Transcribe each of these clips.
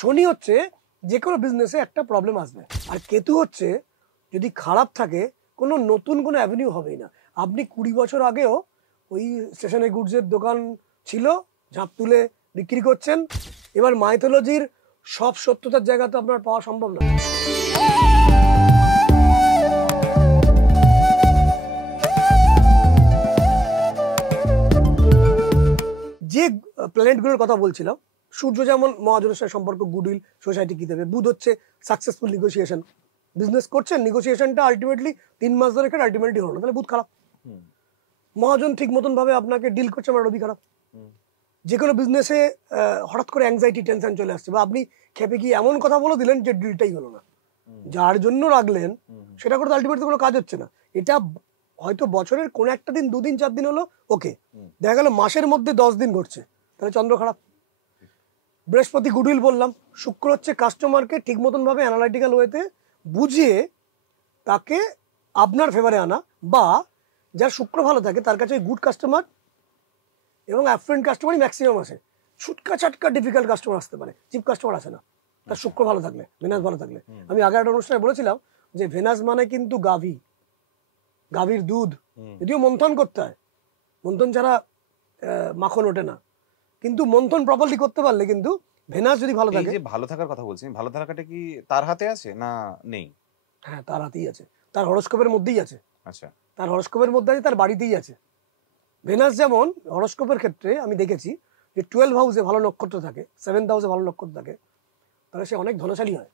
শনি হচ্ছে যে কোনো বিজনেসে একটা প্রবলেম আসবে, আর কেতু হচ্ছে যদি খারাপ থাকে কোনো নতুন কোনো অ্যাভিনিউ হবেই না। আপনি 20 বছর আগেও ওই স্টেশনে গুডসের দোকান ছিল, ঝাঁপ তুলে বিক্রি করছেন। এবার মাইথোলজির সব সত্যতার জায়গা তো আপনার পাওয়া সম্ভব না। যে প্ল্যানেটগুলোর কথা বলছিলাম, সূর্য যেমন মহাজনের সাথে সম্পর্ক, গুডউইল, সোসাইটি কি দেবে। বুধ হচ্ছে সাকসেসফুল নেগোসিয়েশন, বিজনেস করছেন, নেগোসিয়েশনটা আলটিমেটলি 3 মাস ধরে খেলে আলটিমেটলি হলো না, তাহলে বুধ খারাপ। মহাজন ঠিক মতন ভাবে আপনাকে ডিল করছে, আমার রবি খারাপ। যে কোনো বিজনেসে হঠাৎ করে অ্যাংজাইটি, টেনশন চলে আসছে, বা আপনি খেপে গিয়ে এমন কথা বলে দিলেন যে ডিলটাই হলো না। যার জন্য রাখলেন সেটা করে তো আলটিমেটলি কোনো কাজ হচ্ছে না। এটা হয়তো বছরের কোনো একটা দিন, 2 দিন 4 দিন হলো ওকে, দেখা গেল মাসের মধ্যে 10 দিন ঘটছে, তাহলে চন্দ্র খারাপ। বৃহস্পতি গুডউইল বললাম, শুক্র হচ্ছে কাস্টমারকে ঠিক মতন ভাবে অ্যানালাইটিক্যাল ওয়েতে বুঝিয়ে তাকে আপনার ফেভারে আনা, বা যার শুক্র ভালো থাকে তার কাছে গুড কাস্টমার এবং অ্যাফ্লুয়েন্ট কাস্টমারই ম্যাক্সিমাম আসে। ছুটকা ছাটকা ডিফিকাল্ট কাস্টমার আসতে পারে, চিপ কাস্টমার আসে না তার শুক্র ভালো থাকলে, ভেনাস ভালো থাকলে। আমি আগে একটা অনুষ্ঠানে বলেছিলাম যে ভেনাস মানে কিন্তু গাভী, গাভীর দুধ, যদিও মন্থন করতে হয়, মন্থন ছাড়া মাখন ওঠে না, কিন্তু মন্থন প্রপারলি করতে পারলে কিন্তু ভেনাস যদি ভালো থাকে। এই যে ভালো থাকার কথা বলছি, ভালো থাকাটা কি তার হাতে আছে না নেই? হ্যাঁ, তার হাতেই আছে, তার হরস্কোপের মধ্যেই আছে। আচ্ছা, তার হরস্কোপের মধ্যে আছে, তার বাড়িতেই আছে। ভেনাস যেমন হরস্কোপের ক্ষেত্রে আমি দেখেছি যে 12 হাউসে ভালো নক্ষত্র থাকে, 7th হাউসে ভালো নক্ষত্র থাকে, তাহলে সে অনেক ধনশালী হয়।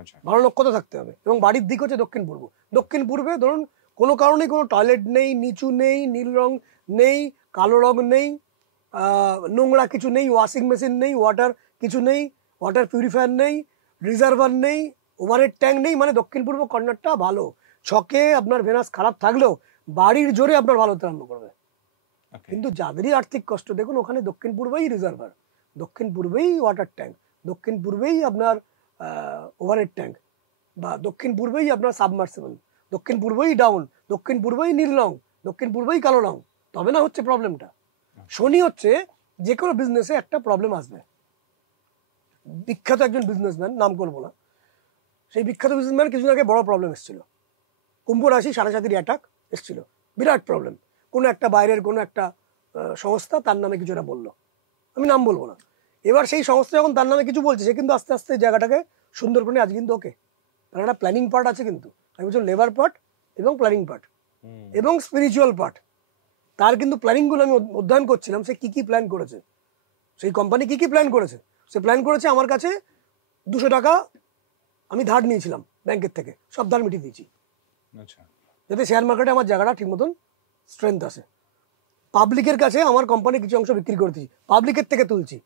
আচ্ছা, ভালো নক্ষত্র থাকতে হবে, এবং বাড়ির দিক হচ্ছে দক্ষিণ পূর্ব। দক্ষিণ পূর্বে ধরুন কোনো কারণে কোনো টয়লেট নেই, নিচু নেই, নীল রং নেই, কালো রং নেই, নোংরা কিছু নেই, ওয়াশিং মেশিন নেই, ওয়াটার কিছু নেই, ওয়াটার পিউরিফায়ার নেই, রিজার্ভার নেই, ওভারহেড ট্যাঙ্ক নেই, মানে দক্ষিণ পূর্ব কর্নারটা ভালো। ছকে আপনার ভেনাস খারাপ থাকলেও বাড়ির জোরে আপনার ভালো হতে আরম্ভ করবে। কিন্তু যাদেরই আর্থিক কষ্ট, দেখুন ওখানে দক্ষিণ পূর্বেই রিজার্ভার, দক্ষিণ পূর্বেই ওয়াটার ট্যাঙ্ক, দক্ষিণ পূর্বেই আপনার ওভারহেড ট্যাঙ্ক, বা দক্ষিণ পূর্বেই আপনার সাবমার্সিবল, দক্ষিণ পূর্বেই ডাউন, দক্ষিণ পূর্বেই নীল রং, দক্ষিণ পূর্বেই কালো রং, তবে না হচ্ছে প্রবলেমটা। শনি হচ্ছে যে কোনো বিজনেসে একটা প্রবলেম আসবে। বিখ্যাত একজন বিজনেসম্যান, নাম করবো না, সেই বিখ্যাত বিজনেসম্যান কিছুদিন আগে বড় প্রবলেম এসেছিল, কুম্ভ রাশি 7.5 অ্যাটাক এসেছিল, বিরাট প্রবলেম। কোনো একটা বাইরের কোনো একটা সংস্থা তার নামে কিছু একটা বললো, আমি নাম বলবো না। এবার সেই সংস্থা যখন তার নামে কিছু বলছে, সে কিন্তু আস্তে আস্তে জায়গাটাকে সুন্দর করে আজ কিন্তু ওকে, তার একটা প্ল্যানিং পার্ট আছে, কিন্তু আমি বলছি লেবার পার্ট এবং প্ল্যানিং পার্ট এবং স্পিরিচুয়াল পার্ট। তার কিন্তু প্ল্যানিংগুলো আমি অধ্যয়ন করছিলাম, সে কি কি প্ল্যান করেছে, সেই কোম্পানি কি কি প্ল্যান করেছে। সে প্ল্যান করেছে, আমার কাছে 200 টাকা আমি ধার নিয়েছিলাম ব্যাংকের থেকে, সব ধার মিটিয়ে দিয়েছি, যাতে শেয়ার মার্কেটে আমার জায়গাটা ঠিক মতন স্ট্রেংথ আসে। পাবলিকের কাছে আমার কোম্পানি কিছু অংশ বিক্রি করে দিয়েছি, পাবলিকের থেকে তুলছি,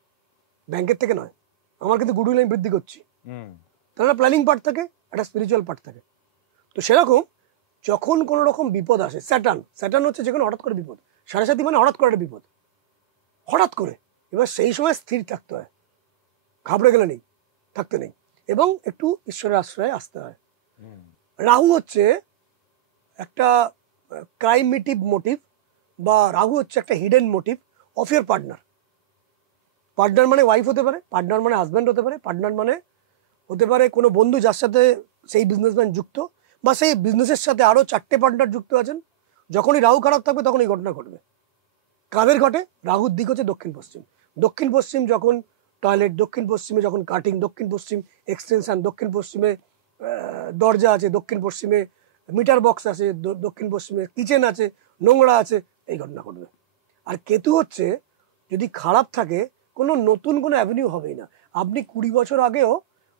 ব্যাংকের থেকে নয়। আমার কিন্তু গুডউইল আমি বৃদ্ধি করছি। তার একটা প্ল্যানিং পার্ট থাকে, একটা স্পিরিচুয়াল পার্ট থাকে। তো সেরকম যখন কোনো রকম বিপদ আসে, স্যাটার্ন হচ্ছে যেখানে হঠাৎ করে বিপদ, 7.5 মানে হঠাৎ করে একটা বিপদ, হঠাৎ করে। এবার সেই সময় স্থির থাকতে হয়, ঘাবড়ে গেলে নেই, থাকতে নেই, এবং একটু ঈশ্বরের আশ্রয়ে আসতে হয়। রাহু হচ্ছে একটা ক্রাইমেটিভ মোটিভ, বা রাহু হচ্ছে একটা hidden motive of your partner. Partner মানে ওয়াইফ হতে পারে, পার্টনার মানে হাজব্যান্ড হতে পারে, পার্টনার মানে হতে পারে কোনো বন্ধু যার সাথে সেই বিজনেসম্যান যুক্ত, বা সেই বিজনেসের সাথে আরও 4টে পার্টনার যুক্ত আছেন। যখনই রাহু খারাপ থাকবে তখন এই ঘটনা ঘটবে। কাদের ঘটে? রাহুর দিক হচ্ছে দক্ষিণ পশ্চিম। দক্ষিণ পশ্চিম যখন টয়লেট, দক্ষিণ পশ্চিমে যখন কাটিং, দক্ষিণ পশ্চিম এক্সটেনশন, দক্ষিণ পশ্চিমে দরজা আছে, দক্ষিণ পশ্চিমে মিটার বক্স আছে, দক্ষিণ পশ্চিমে কিচেন আছে, নোংরা আছে, এই ঘটনা ঘটবে। আর কেতু হচ্ছে যদি খারাপ থাকে কোনো নতুন কোনো অ্যাভিনিউ হবেই না। আপনি 20 বছর আগেও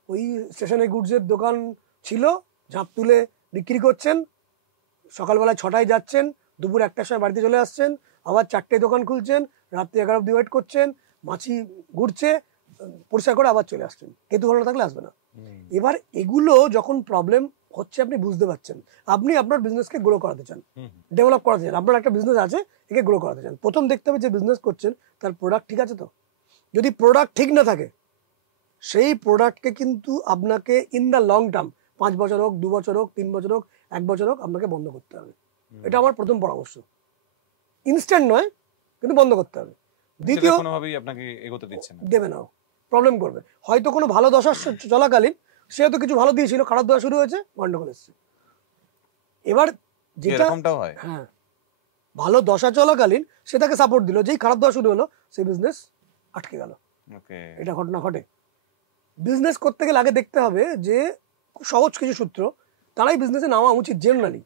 ওই স্টেশনে গুডসের দোকান ছিল, ঝাঁপ তুলে বিক্রি করছেন, সকালবেলা 6টায় যাচ্ছেন, দুপুর 1টার সময় বাড়িতে চলে আসছেন, আবার 4টায় দোকান খুলছেন, রাত্রি 11 অব্দি ওয়েট করছেন, মাছি ঘুরছে, পরিষ্কার করে আবার চলে আসছেন। কেতু ভালো থাকলে আসবে না। এবার এগুলো যখন প্রবলেম হচ্ছে আপনি বুঝতে পারছেন, আপনি আপনার বিজনেসকে গ্রো করাতে চান, ডেভেলপ করাতে চান, আপনার একটা বিজনেস আছে, একে গ্রো করাতে চান। প্রথম দেখতে হবে যে বিজনেস করছেন তার প্রোডাক্ট ঠিক আছে তো। যদি প্রোডাক্ট ঠিক না থাকে, সেই প্রোডাক্টকে কিন্তু আপনাকে ইন দ্য লং টার্ম, 5 বছর হোক, 2 বছর হোক, 3 বছর হোক, 1 বছর হোক, আপনাকে বন্ধ করতে হবে। এটা আমার প্রথম পরামর্শ। ইনস্ট্যান্ট নয়, কিন্তু বন্ধ করতে হবে। দ্বিতীয়, কোনোভাবেই আপনাকে এগোতে দিচ্ছে না, দেবে না, প্রবলেম করবে। হয়তো কোনো ভালো দশা চলাকালীন সে হয়তো কিছু ভালো দিয়েছিল, খারাপ দশা শুরু হয়েছে, গন্ডগোল এসছে। এবার যেটা এরকমটাও হয়। হ্যাঁ, ভালো দশা চলাকালীন সে তাকে সাপোর্ট দিল, যেই খারাপ দশা শুরু হলো সেই বিজনেস আটকে গেল। ওকে। এটা ঘটনা ঘটে। বিজনেস করতে গেলে আগে দেখতে হবে যে খুব সহজ কিছু সূত্র, তারাই বিজনেসে নামা উচিত জেনারেলি,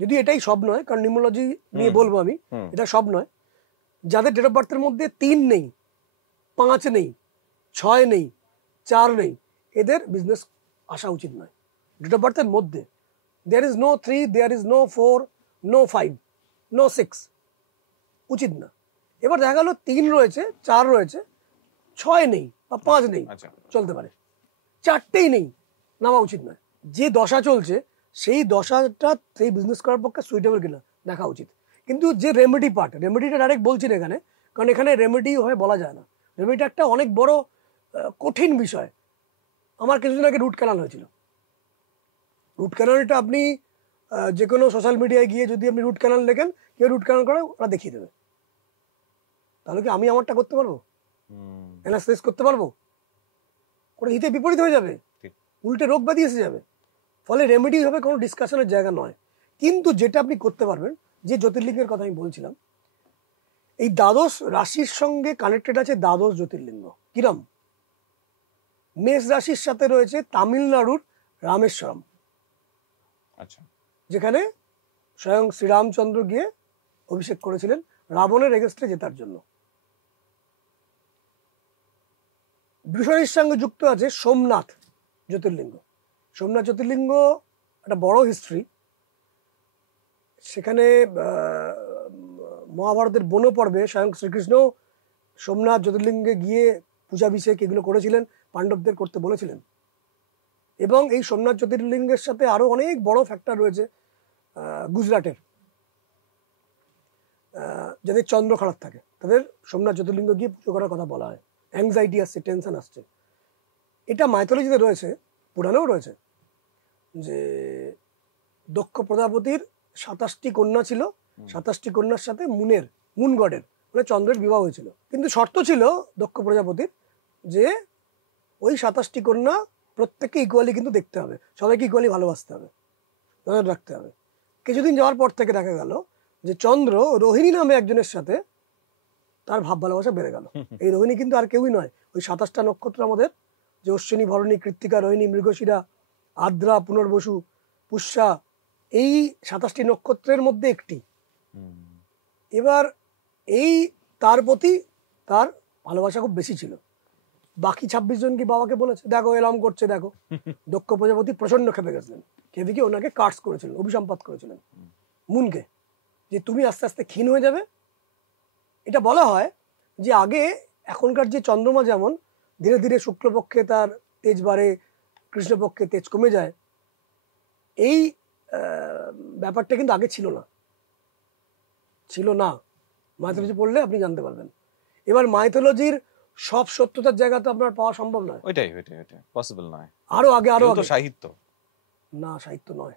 যদি এটাই সব নয়, কারণ নিউমোলজি নিয়ে বলবো আমি, এটা সব নয়। যাদের ডেট অফ বার্থের মধ্যে 3 নেই, 5 নেই, 6 নেই, 4 নেই, এদের বিজনেস আসা উচিত নয়। ডেট অফ বার্থের মধ্যে there is no 3, there is no 4, no 5, no 6, উচিত না। এবার দেখা গেল 3 রয়েছে, 4 রয়েছে, 6 নেই বা 5 নেই, চলতে পারে, 4টেই নেই, নামা উচিত নয়। যে দশা চলছে সেই দশাটা সেই বিজনেস করার পক্ষে সুইটেবল কিনা দেখা উচিত। কিন্তু যে রেমেডি পার্ট, রেমেডিটা ডাইরেক্ট বলছি না এখানে, কারণ এখানে রেমেডি হয়ে বলা যায় না। রেমেডিটা একটা অনেক বড় কঠিন বিষয়। আমার কিছুদিন আগে রুট ক্যানাল হয়েছিল। রুট ক্যানালটা আপনি যে কোনো সোশ্যাল মিডিয়ায় গিয়ে যদি আপনি রুট ক্যানাল লেখেন, কেউ রুট ক্যানাল করে, ওরা দেখিয়ে দেবে। তাহলে কি আমি আমারটা করতে পারবো? অ্যানালাইসিস করতে পারবো? ওটা হিতে বিপরীত হয়ে যাবে, উল্টে রোগ ব্যাধি এসে যাবে। ফলে রেমেডি হবে কোনো ডিসকাশনের জায়গা নয়। কিন্তু যেটা আপনি করতে পারবেন, যে জ্যোতির্লিঙ্গের কথা আমি বলছিলাম, এই দ্বাদশ রাশির সঙ্গে কানেক্টেড আছে দ্বাদশ জ্যোতির্লিঙ্গ। কিরম? মেষ রাশির সাথে রয়েছে তামিলনাড়ুর রামেশ্বরম, আচ্ছা, যেখানে স্বয়ং শ্রীরামচন্দ্র গিয়ে অভিষেক করেছিলেন রাবণের এগেস্টে জেতার জন্য। বৃষণের সঙ্গে যুক্ত আছে সোমনাথ জ্যোতির্লিঙ্গ। সোমনাথ জ্যোতির্লিঙ্গ একটা বড় হিস্ট্রি। সেখানে মহাভারতের বন পর্বে স্বয়ং শ্রীকৃষ্ণ সোমনাথ জ্যোতির্লিঙ্গে গিয়ে পূজাভিষেক এগুলো করেছিলেন, পাণ্ডবদের করতে বলেছিলেন। এবং এই সোমনাথ জ্যোতির্লিঙ্গের সাথে আরো অনেক বড় ফ্যাক্টর রয়েছে। গুজরাটের যাদের চন্দ্র খারাপ থাকে তাদের সোমনাথ জ্যোতির্লিঙ্গ গিয়ে পুজো করার কথা বলা হয়। অ্যাংজাইটি আসছে, টেনশন আসছে। এটা মাইথোলজিতে রয়েছে, পুরাণেও রয়েছে, যে দক্ষ প্রজাপতির 27টি কন্যা ছিল, 27টি কন্যার সাথে মুন গডের মানে চন্দ্রের বিবাহ হয়েছিল। কিন্তু শর্ত ছিল দক্ষ প্রজাপতির যে ওই 27টি কন্যা প্রত্যেককে ইকুয়ালি কিন্তু দেখতে হবে, সবাইকে ইকুয়ালি ভালোবাসতে হবে, নজর রাখতে হবে। কিছুদিন যাওয়ার পর থেকে দেখা গেল যে চন্দ্র রোহিণী নামে একজনের সাথে তার ভাব ভালোবাসা বেড়ে গেল। এই রোহিণী কিন্তু আর কেউই নয়, ওই 27টা নক্ষত্র আমাদের, যে অশ্বিনী, ভরণী, কৃত্তিকা, রোহিণী, মৃগশিরা, আদ্রা, পুনর্বসু, পুষ্যা, এই 27টি নক্ষত্রের মধ্যে একটি। এবার এই তার প্রতি তার ভালোবাসা খুব বেশি ছিল। বাকি 26 জন কি বাবাকে বলেছে, দেখো এরম করছে, দেখো। দক্ষ প্রজাপতি প্রচন্ড খেপে গেছিলেন, খেপে গিয়ে ওনাকে কাটস করেছিলেন, অভিসম্পাত করেছিলেন মুনকে, যে তুমি আস্তে আস্তে ক্ষীণ হয়ে যাবে। এটা বলা হয় যে আগে এখনকার যে চন্দ্রমা যেমন ধীরে ধীরে শুক্লপক্ষে তার তেজ বাড়ে, কৃষ্ণপক্ষে তেজ কমে যায়, এই ব্যাপারটা কিন্তু আগে ছিল না। মাইথোলজি পড়লে আপনি জানতে পারবেন। এবার মাইথোলজির সব সত্যতার জায়গা তো আপনার পাওয়া সম্ভব নয়, ওইটাই পসিবল নয়। আরো আগে সাহিত্য না, সাহিত্য নয়।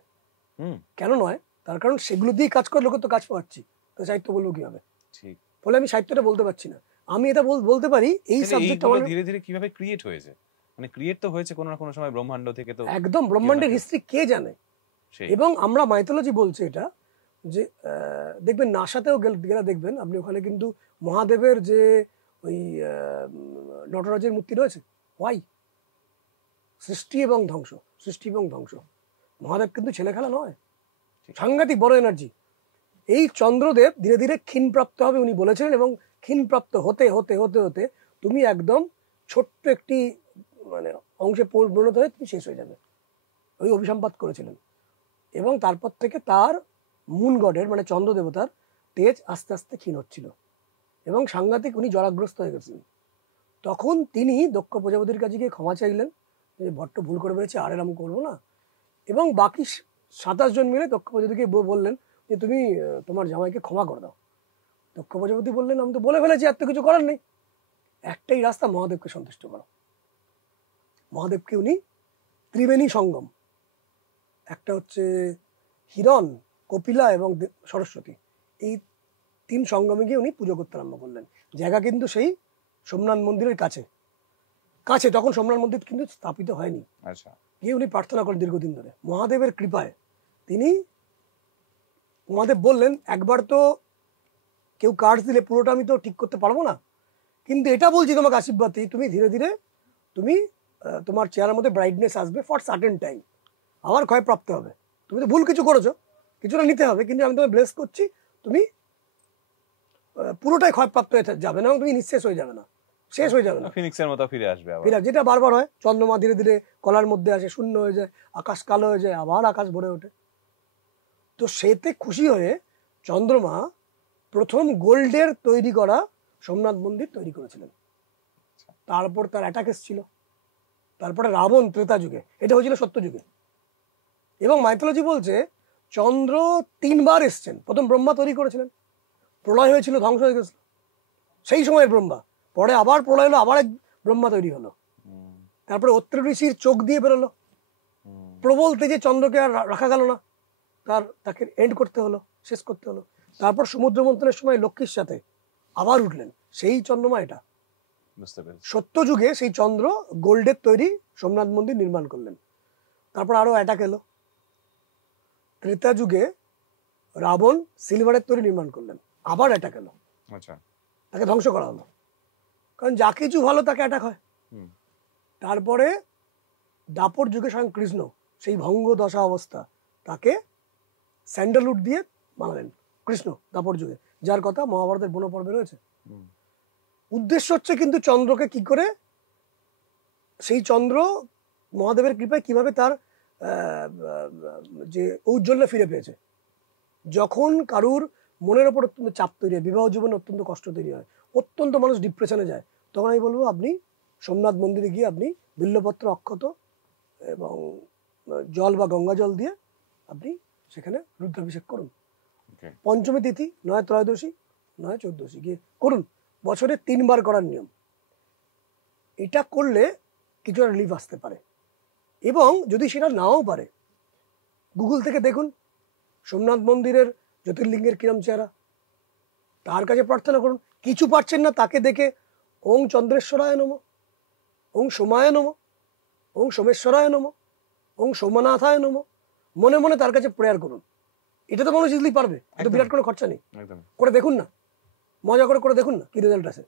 কেন নয়? তার কারণ সেগুলো দিয়ে কাজ করে লোকের তো কাজ পাচ্ছি, তো সাহিত্য বলবো কিভাবে? ঠিক, ফলে আমি সাহিত্যটা বলতে পারছি না। আমি এটা বলতে পারি এই সাবজেক্টটা ধীরে ধীরে কিভাবে ক্রিয়েট হয়েছে, মানে ক্রিয়েট তো হয়েছে কোনো না কোনো সময় ব্রহ্মাণ্ড থেকে। তো একদম ব্রহ্মাণ্ডের হিস্ট্রি কে জানে। এবং আমরা মাইথোলজি বলছি এটা, যে দেখবেন নাসাতেও গেলে দেখবেন আপনি, ওখানে কিন্তু মহাদেবের যে ওই নটরাজের মূর্তি রয়েছে। ওয়াই? সৃষ্টি এবং ধ্বংস। মহাদেব কিন্তু ছেলে খেলা নয়, সাংঘাতিক বড় এনার্জি। এই চন্দ্রদেব ধীরে ধীরে ক্ষীণপ্রাপ্ত হবে উনি বলেছিলেন, এবং ক্ষীণপ্রাপ্ত হতে হতে হতে হতে তুমি একদম ছোট্ট একটি মানে অংশে পরিণত হয়ে তুমি শেষ হয়ে যাবে, ওই অভিসম্পাত করেছিলেন। এবং তারপর থেকে তার মুন গডের মানে চন্দ্র দেবতার তেজ আস্তে আস্তে ক্ষীণ হচ্ছিল এবং সাংঘাতিক উনি জরাগ্রস্ত হয়ে গেছিলেন। তখন তিনি দক্ষ প্রজাপতির কাছে গিয়ে ক্ষমা চাইলেন যে বড্ড ভুল করে বেড়েছে, আর এরকম করবো না। এবং বাকি 27 জন মিলে দক্ষ প্রজাপতিকে বললেন যে তুমি তোমার জামাইকে ক্ষমা করে দাও। দক্ষ প্রজাপতি বললেন আমি তো বলে ফেলেছি, আর তো কিছু করার নেই, একটাই রাস্তা, মহাদেবকে সন্তুষ্ট করো। মহাদেবকে উনি ত্রিবেণী সঙ্গম, একটা হচ্ছে হিরণ, কপিলা এবং সরস্বতী, এই 3 সঙ্গমে গিয়ে উনি পুজো করতে আরম্ভ করলেন। জায়গা কিন্তু সেই সোমনাথ মন্দিরের কাছে। কাছে, তখন সোমনাথ মন্দির কিন্তু স্থাপিত হয়নি। আচ্ছা, গিয়ে উনি প্রার্থনা করেন দীর্ঘদিন ধরে। মহাদেবের কৃপায় তিনি, মহাদেব বললেন একবার তো কেউ কার্ড দিলে পুরোটা আমি তো ঠিক করতে পারবো না, কিন্তু এটা বলছি তোমাকে আশীর্বাদ দিই, তুমি ধীরে ধীরে তুমি তোমার চেহারার মধ্যে ব্রাইটনেস আসবে ফর সার্টেন টাইম, আবার ক্ষয়প্রাপ্ত হবে। তুমি তো ভুল কিছু করেছো, কিছুটা নিতে হবে, কিন্তু আমি তোমায় ব্লেস করছি, তুমি পুরোটাই ক্ষয়প্রাপ্ত হয়ে যাবে না এবং তুমি নিঃশেষ হয়ে যাবে না, শেষ হয়ে যাবে না, ফিনিক্সের মতো ফিরে আসবে আবার। ফিরে, যেটা বারবার হয়। চন্দ্রমা ধীরে ধীরে কলার মধ্যে আসে, শূন্য হয়ে যায়, আকাশ কালো হয়ে যায়, আবার আকাশ ভরে ওঠে। তো সেতে খুশি হয়ে চন্দ্রমা প্রথম গোল্ডের তৈরি করা সোমনাথ মন্দির তৈরি করেছিলেন। তারপর তার অ্যাটাক এসেছিল, তারপরে রাবণ ত্রেতা যুগে, এটা হয়েছিল সত্য যুগে। এবং মাইথোলজি বলছে চন্দ্র 3 বার এসছেন। প্রথম ব্রহ্মা তৈরি করেছিলেন, প্রলয় হয়েছিল, ধ্বংস হয়ে গেছিল, সেই সময়ের ব্রহ্মা। পরে আবার প্রলয় হলো, আবার এক ব্রহ্মা তৈরি হলো। তারপরে অত্রি ঋষির চোখ দিয়ে বেরোলো, প্রবল তেজে চন্দ্রকে আর রাখা গেল না, তাকে এন্ড করতে হলো, শেষ করতে হলো। তারপর সমুদ্র মন্থনের সময় লক্ষ্মীর সাথে আবার উঠলেন, সেই চন্দ্রমা এটা। সত্য যুগে সেই চন্দ্র গোল্ডের তৈরি সোমনাথ মন্দির নির্মাণ করলেন। তারপর আরো অ্যাটাক এলো, ত্রেতা যুগে রাবণ সিলভারের তৈরি নির্মাণ করলেন, আবার অ্যাটাক এলো, তাকে ধ্বংস করা হলো, কারণ যা কিছু ভালো তাকে অ্যাটাক হয়। তারপরে দাপর যুগে স্বয়ং কৃষ্ণ সেই ভঙ্গ দশা অবস্থা, তাকে স্যান্ডালউড দিয়ে বানালেন কৃষ্ণ দাপর যুগে, যার কথা মহাভারতের বন পর্বে রয়েছে। উদ্দেশ্য হচ্ছে কিন্তু চন্দ্রকে কি করে, সেই চন্দ্র মহাদেবের কৃপায় কিভাবে তার যে ঔজ্জ্বল্য ফিরে পেয়েছে। যখন কারুর মনের ওপর অত্যন্ত চাপ তৈরি হয়, বিবাহ জীবনে অত্যন্ত কষ্ট তৈরি হয়, অত্যন্ত মানুষ ডিপ্রেশনে যায়, তখন আমি বলবো আপনি সোমনাথ মন্দিরে গিয়ে আপনি বিল্লপত্র, অক্ষত এবং জল বা গঙ্গা জল দিয়ে আপনি সেখানে রুদ্রাভিষেক করুন। পঞ্চমী তিথি, নয় ত্রয়োদশী, নয় চোদ্দশী গিয়ে করুন। বছরে 3 বার করার নিয়ম। এটা করলে কিছুটা রিলিফ আসতে পারে। এবং যদি সেটা নাও পারে, গুগল থেকে দেখুন সোমনাথ মন্দিরের জ্যোতির্লিঙ্গের কিরম চেহারা, তার কাছে প্রার্থনা করুন। কিছু পারছেন না, তাকে দেখে ওং চন্দ্রেশ্বরায় নম, ওং সোমায় নম, ওং সোমেশ্বরায় নম, ওং সোমনাথায় নম, মনে মনে তার কাছে প্রেয়ার করুন। এটা তো মানুষ ইজিলি পারবে, এটা বিরাট কোনো খরচা নেই। করে দেখুন না, মজা করে দেখুন না কি রেজাল্ট আসে।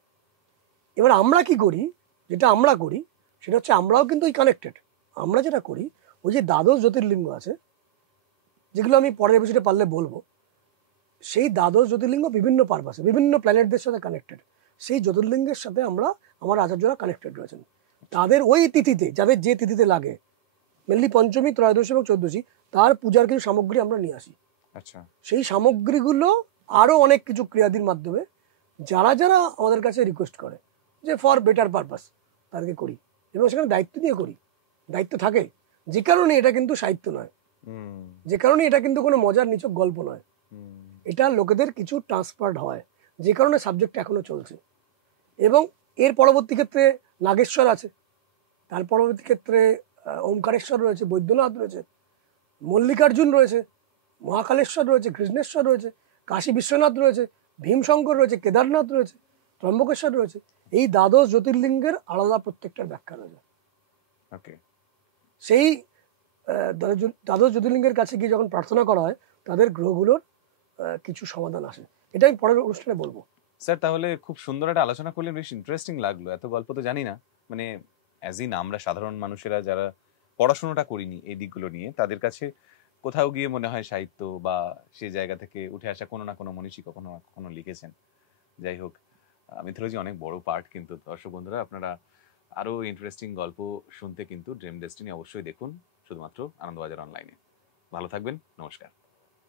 এবার আমরা কি করি, যেটা আমরা করি সেটা হচ্ছে আমরাও কিন্তু ওই কানেক্টেড। আমরা যেটা করি, ওই যে দ্বাদশ জ্যোতির্লিঙ্গ আছে, যেগুলো আমি পরের এপিসোডে পারলে বলবো, সেই দ্বাদশ জ্যোতির্লিঙ্গ বিভিন্ন পারপাসে, বিভিন্ন প্ল্যানেটদের সাথে কানেক্টেড। সেই জ্যোতির্লিঙ্গের সাথে আমার আচার্যরা কানেক্টেড রয়েছেন। তাদের ওই তিথিতে, যাদের যে তিথিতে লাগে, মেনলি পঞ্চমী, ত্রয়োদশী এবং চোদ্দশী, তার পূজার কিছু সামগ্রী আমরা নিয়ে আসি। আচ্ছা, সেই সামগ্রীগুলো আরো অনেক কিছু ক্রিয়াদির মাধ্যমে যারা যারা আমাদের কাছে রিকোয়েস্ট করে যে ফর বেটার পারপাস, তাদেরকে করি। এবং সেখানে দায়িত্ব নিয়ে করি, দায়িত্ব থাকে। যে কারণে এটা কিন্তু সাহিত্য নয়, যে কারণে এটা কিন্তু কোনো মজার নিছক গল্প নয়, এটা লোকেদের কিছু ট্রান্সফার্ড হয়, যে কারণে সাবজেক্ট এখনো চলছে। এবং এর পরবর্তী ক্ষেত্রে নাগেশ্বর আছে, তার পরবর্তী ক্ষেত্রে ওমকারেশ্বর রয়েছে, বৈদ্যনাথ রয়েছে, মল্লিকার্জুন রয়েছে, মহাকালেশ্বর রয়েছে, কৃষ্ণেশ্বর রয়েছে, কাশী বিশ্বনাথ রয়েছে, ভীমশঙ্কর রয়েছে, কেদারনাথ রয়েছে, ত্রম্বকেশ্বর রয়েছে। এই দ্বাদশ জ্যোতির্লিঙ্গের আলাদা প্রত্যেকটার ব্যাখ্যা রয়েছে। সেই দ্বাদশ জ্যোতির্লিঙ্গের কাছে গিয়ে যখন প্রার্থনা করা হয়, তাদের গ্রহগুলোর কিছু সমাধান আসে। এটা আমি পরের অনুষ্ঠানে বলবো। স্যার, তাহলে খুব সুন্দর একটা আলোচনা করলেন, বেশ ইন্টারেস্টিং লাগলো। এত গল্প তো জানি না, মানে অ্যাজ ইন আমরা সাধারণ মানুষেরা যারা পড়াশোনাটা করিনি এই দিকগুলো নিয়ে, তাদের কাছে কোথাও গিয়ে মনে হয় সাহিত্য বা সেই জায়গা থেকে উঠে আসা কোনো না কোনো মনীষী কখনো না কখনো লিখেছেন। যাই হোক, মিথোলজি অনেক বড় পার্ট, কিন্তু দর্শক বন্ধুরা আপনারা আরো ইন্টারেস্টিং গল্প শুনতে কিন্তু ড্রিম ডেস্টিনি অবশ্যই দেখুন, শুধুমাত্র আনন্দবাজার অনলাইনে। ভালো থাকবেন, নমস্কার।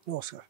নমস্কার।